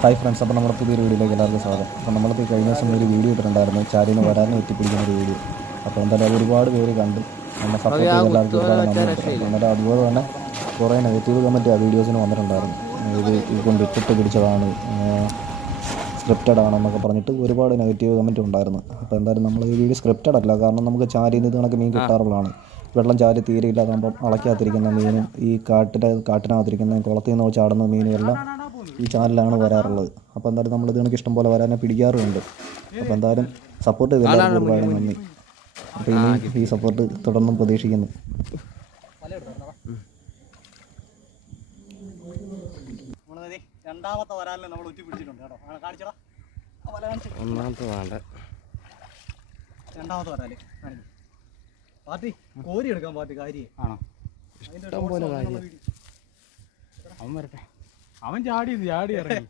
Hi friends, അപ്പോൾ നമ്മുടെ പുതിയൊരു വീഡിയോയിലേക്ക് എല്ലാവർക്കും സ്വാഗതം. അപ്പോൾ നമ്മളിപ്പോൾ കഴിഞ്ഞ ദിവസം ഒരു വീഡിയോ ഇട്ടിട്ടുണ്ടായിരുന്നു, ചാലിന്ന് വരാനും എത്തിപ്പിടിക്കുന്ന ഒരു വീഡിയോ. അപ്പോൾ എന്തായാലും അത് ഒരുപാട് പേര് കണ്ട് നമ്മൾ സപ്പോർട്ട് ചെയ്ത് എല്ലാവർക്കും ഒരുപാട് നന്ദിയുണ്ട്. എന്നാലും അതുപോലെ തന്നെ കുറേ നെഗറ്റീവ് കമൻറ്റ് ആ വീഡിയോസിന് വന്നിട്ടുണ്ടായിരുന്നു. ഇത് കൊണ്ട് ഇട്ടിട്ട് പിടിച്ചതാണ്, സ്ക്രിപ്റ്റഡ് ആണെന്നൊക്കെ പറഞ്ഞിട്ട് ഒരുപാട് നെഗറ്റീവ് കമൻറ്റ് ഉണ്ടായിരുന്നു. അപ്പോൾ എന്തായാലും നമ്മൾ ഈ വീഡിയോ സ്ക്രിപ്റ്റഡ് അല്ല, കാരണം നമുക്ക് ചാലിയിൽ നിന്ന് കണക്ക് മീൻ കിട്ടാറുള്ളതാണ്. വെള്ളം ചാലി തീരെ ഇല്ലാതാകുമ്പം അളയ്ക്കാതിരിക്കുന്ന മീനും ഈ കാട്ടിനകത്തിരിക്കുന്ന കുളത്തിൽ നിന്ന് ചാടുന്ന മീനും എല്ലാം ഈ ചാനലിലാണ് വരാറുള്ളത്. അപ്പോൾ എന്തായാലും നമ്മൾ ഇത് കണക്ക് ഇഷ്ടം പോലെ വരാനെ പിടിക്കാറുമുണ്ട്. അപ്പോൾ എന്തായാലും സപ്പോർട്ട് ചെയ്ത് എല്ലാവർക്കും ഒരുപാട് നന്ദി. അപ്പോൾ ഇനിയും ഈ സപ്പോർട്ട് തുടർന്നും പ്രതീക്ഷിക്കുന്നു. രണ്ടാമത്തെ വരാലിനെ നമ്മൾ ഉറ്റി പിടിച്ചിട്ടുണ്ട് കേട്ടോ. കാണിച്ചടാ, രണ്ടാമത്തെ വരാല് കാണിക്കും. പാർട്ടി കോരി എടുക്കാൻ പാർട്ടി കാര്യം ആണോ? അവൻ വരട്ടെ, അവൻ ചാടി ഇറങ്ങി.